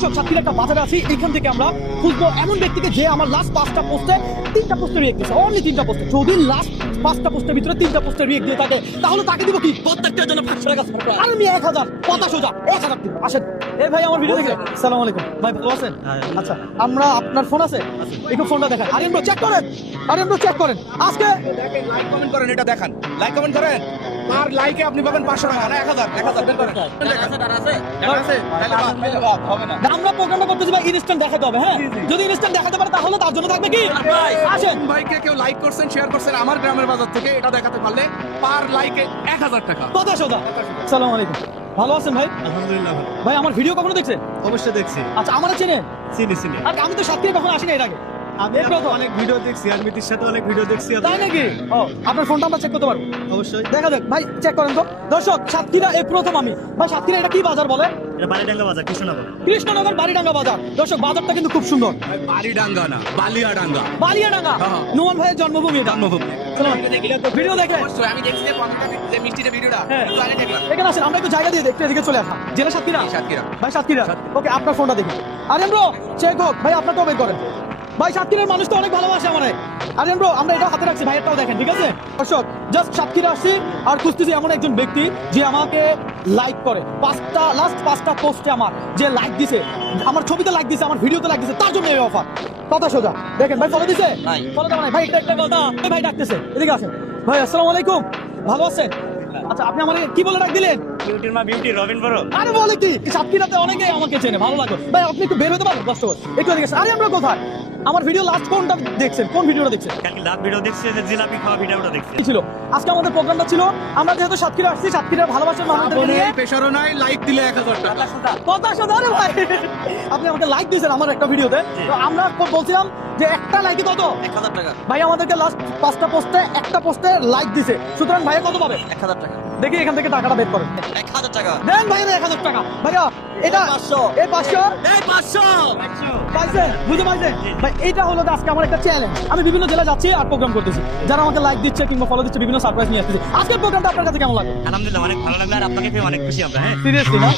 দর্শক সাতক্ষীরা একটা বাজারে আছি, এইখান থেকে আমরা খুঁজবো এমন ব্যক্তিকে যে আমার লাস্ট 5টা পোস্টে 3টা পোস্টে রিয়েক্ট দিয়েছে, অনলি 3টা পোস্টে। যদি লাস্ট 5টা পোস্টের ভিতরে 3টা পোস্টে রিয়েক্ট দিয়ে থাকে তাহলে তাকে দিব কি প্রত্যেকটার জন্য 500 টাকা সারপ্রাইজ। আর আমি 1000 কথা সোজা 1000 দিব। আসেন এই ভাই আমার ভিডিও দেখে। আসসালামু আলাইকুম ভাই, ভালো আছেন? আচ্ছা আমরা আপনার ফোন আছে, একটু ফোনটা দেখান। আরিয়ান ব্রো চেক করেন, আরিয়ান ব্রো চেক করেন। আজকে দেখেন, লাইক কমেন্ট করেন, এটা দেখান, লাইক কমেন্ট করেন। আর লাইকে আপনি পাবেন 500 টাকা না 1000 বের করেন। আছে তাহলে বাদ হবে না। আমরা প্রোগ্রামটা করতেছি ভাই, ইনস্ট্যান্ট দেখাতে হবে। হ্যাঁ, যদি ইনস্ট্যান্ট দেখাতে পারে তাহলে তার জন্য থাকবে কি আসেন। ভাইকে কেউ লাইক করছেন, শেয়ার করছেন আমার গ্রামের বাজার থেকে, এটা দেখাতে পারলে পার লাইকে 1000 টাকা। কথা সোজা। আসসালামু আলাইকুম, ভালো আছেন ভাই? আলহামদুলিল্লাহ ভাই আমার ভিডিও কখনো দেখছেন? অবশ্যই দেখছি। আচ্ছা আমার চেনেন? চিনি আর আমি তো সাতক্ষীরা কখনো আসি না এর আগে। আমি এই প্রথম। অনেক ভিডিও দেখছি, আর মিতির সাথে অনেক ভিডিও দেখছি। তাই নাকি? ও আপনার ফোনটা আমরা চেক করতে পারবো? অবশ্যই। দেখা যাক ভাই, চেক করেন তো। দর্শক সাতক্ষীরা এই প্রথম আমি। ভাই সাতক্ষীরা এটা কি বাজার বলে? এটা বালিডাঙ্গা বাজার, কৃষ্ণনগর। কৃষ্ণনগর বালিডাঙ্গা বাজার। দর্শক বাজারটা কিন্তু খুব সুন্দর। বাড়িডাঙ্গা না, বালিয়াডাঙ্গা। বালিয়াডাঙ্গা, হ্যাঁ। নোমান ভাইয়ের জন্মভূমি এটা। জন্মভূমি। ভিডিও দেখে আমি দেখছি যে পনেরোটা যে মিষ্টিটা ভিডিওটা হ্যাঁ। একটু আগে দেখলাম। এখানে আসেন, আমরা একটু জায়গা দিয়ে দেখতে এদিকে চলে আসা। জেলা সাতক্ষীরা? সাতক্ষীরা। ভাই সাতক্ষীরা। ওকে আপনার ফোনটা দেখি। আরিয়ান ব্রো চেক হোক ভাই, আপনারটাও বের করেন। ভাই সাতক্ষীরার মানুষ তো অনেক ভালোবাসে আমারে। আরিয়ান ব্রো আমরা এটা হাতে রাখছি, ভাইয়েরটাও দেখেন, ঠিক আছে? দর্শক জাস্ট সাতক্ষীরা আসছি আর খুঁজতেছি এমন একজন ব্যক্তি যে আমাকে লাইক করে। লাস্ট 5টা পোস্টে আমার যে লাইক দিছে, আমার ছবিতে লাইক দিছে, আমার ভিডিওতে লাইক দিছে, তার জন্য এই অফার। কথা সোজা দেখেন ভাই, ফলো দিছে? ফলো দেওয়া নাই ভাই, এটা একটা কথা। এই ভাই ডাকতেছে, এদিকে আসেন। ভাই আসসালামু আলাইকুম, ভালো আছেন? আচ্ছা আপনি আমাকে কি বলে ডাক দিলেন? বিউটির মা বিউটি, রবিন বড়। আরে বলে কি, সাতক্ষীরাতে অনেকেই আমাকে চেনে, ভালো লাগে। ভাই আপনি একটু বের হতে পারেন কষ্ট করে? একটু এদিকে আসেন। আরে আমরা কোথায়? আমার ভিডিও লাস্ট কোনটা দেখছেন? কোন ভিডিওটা দেখছেন? কালকে লাভ ভিডিও দেখছি, যে জিলাপি খাওয়া ভিডিওটা দেখছি। কি ছিল আজকে আমাদের প্রোগ্রামটা ছিল, আমরা যেহেতু সাতক্ষীরা আসছি, সাতক্ষীরার ভালোবাসার মানুষদের নিয়ে। প্রেশারও নাই, লাইক দিলে 1000 টাকা। কথা শোনা রে ভাই, আপনি আমাকে লাইক দিয়েছেন আমার একটা ভিডিওতে, তো আমরা বলছিলাম যে একটা লাইকে কত 1000 টাকা। ভাই আমাদেরকে লাস্ট 5টা পোস্টে একটা পোস্টে লাইক দিছে, সুতরাং ভাইয়া কত পাবে? 1000 টাকা। দেখি এখান থেকে টাকাটা বের করেন। 1000 টাকা। দেন ভাইয়া 1000 টাকা। ভাইয়া এটা 500 এই 500 এই 500 পাইছে, বুঝতে পারছেন ভাই? এইটা হলো আজকে আমার একটা চ্যালেঞ্জ। আমি বিভিন্ন জেলা যাচ্ছি আর প্রোগ্রাম করতেছি, যারা আমাকে লাইক দিচ্ছে কিংবা ফলো দিচ্ছে, বিভিন্ন সারপ্রাইজ নিয়ে আসতেছি। আজকের প্রোগ্রামটা আপনার কাছে কেমন লাগে? আলহামদুলিল্লাহ অনেক ভালো লাগলো, আর আপনাকে পেয়ে অনেক খুশি আমরা। হ্যাঁ সিরিয়াসলি না?